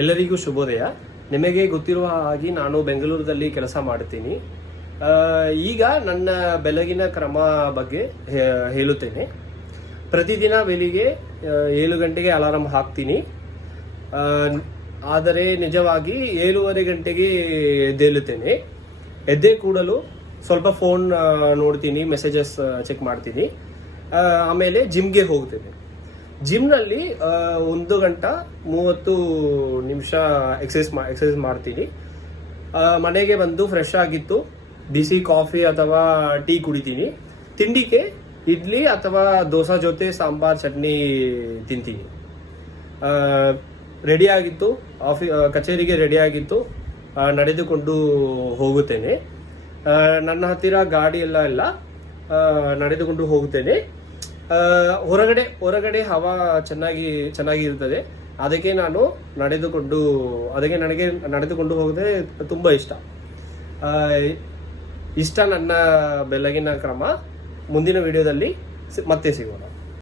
ಎಲ್ಲರಿಗೂ ಶುಭೋದಯ. ನಿಮಗೆ ಗೊತ್ತಿರುವ ಹಾಗೆ ನಾನು ಬೆಂಗಳೂರಲ್ಲಿ ಕೆಲಸ ಮಾಡ್ತೀನಿ. ಈಗ ನನ್ನ ಬೆಳಗಿನ ಕ್ರಮ ಬಗ್ಗೆ ಹೇಳುತ್ತೇನೆ. ಪ್ರತಿದಿನ ಬೆಳಿಗ್ಗೆ 7 ಗಂಟೆಗೆ ಅಲಾರಾಮ್ ಹಾಕ್ತೀನಿ. ಆದರೆ ನಿಜವಾಗಿ 7:30 ಗಂಟೆಗೆ ಎದ್ದೇಳುತ್ತೇನೆ. ಎದ್ದೇ ಕೂಡಲು ಸ್ವಲ್ಪ ಫೋನ್ ನೋಡ್ತೀನಿ, ಮೆಸೇಜಸ್ ಚೆಕ್ ಮಾಡ್ತೀನಿ. ಆಮೇಲೆ ಜಿಮ್ಗೆ ಹೋಗ್ತೇನೆ. ಜಿಮ್ನಲ್ಲಿ 1 ಗಂಟೆ 30 ನಿಮಿಷ ಎಕ್ಸಸೈಸ್ ಮಾಡ್ತೀನಿ. ಮನೆಗೆ ಬಂದು ಫ್ರೆಶ್ ಆಗಿತ್ತು ಬಿಸಿ ಕಾಫಿ ಅಥವಾ ಟೀ ಕುಡಿತೀನಿ. ತಿಂಡಿಗೆ ಇಡ್ಲಿ ಅಥವಾ ದೋಸೆ ಜೊತೆ ಸಾಂಬಾರ್ ಚಟ್ನಿ ತಿಂತೀನಿ. ರೆಡಿ ಆಗಿತ್ತು, ಕಚೇರಿಗೆ ರೆಡಿ ಆಗಿತ್ತು, ನಡೆದುಕೊಂಡು ಹೋಗುತ್ತೇನೆ. ನನ್ನ ಹತ್ತಿರ ಗಾಡಿ ಇಲ್ಲ, ನಡೆದುಕೊಂಡು ಹೋಗುತ್ತೇನೆ. ಹೊರಗಡೆ ಹವಾ ಚೆನ್ನಾಗಿ ಇರ್ತದೆ. ಅದಕ್ಕೆ ನನಗೆ ನಡೆದುಕೊಂಡು ಹೋಗೋದೇ ತುಂಬ ಇಷ್ಟ ನನ್ನ ಬೆಳಗಿನ ಕ್ರಮ. ಮುಂದಿನ ವಿಡಿಯೋದಲ್ಲಿ ಮತ್ತೆ ಸಿಗೋಣ.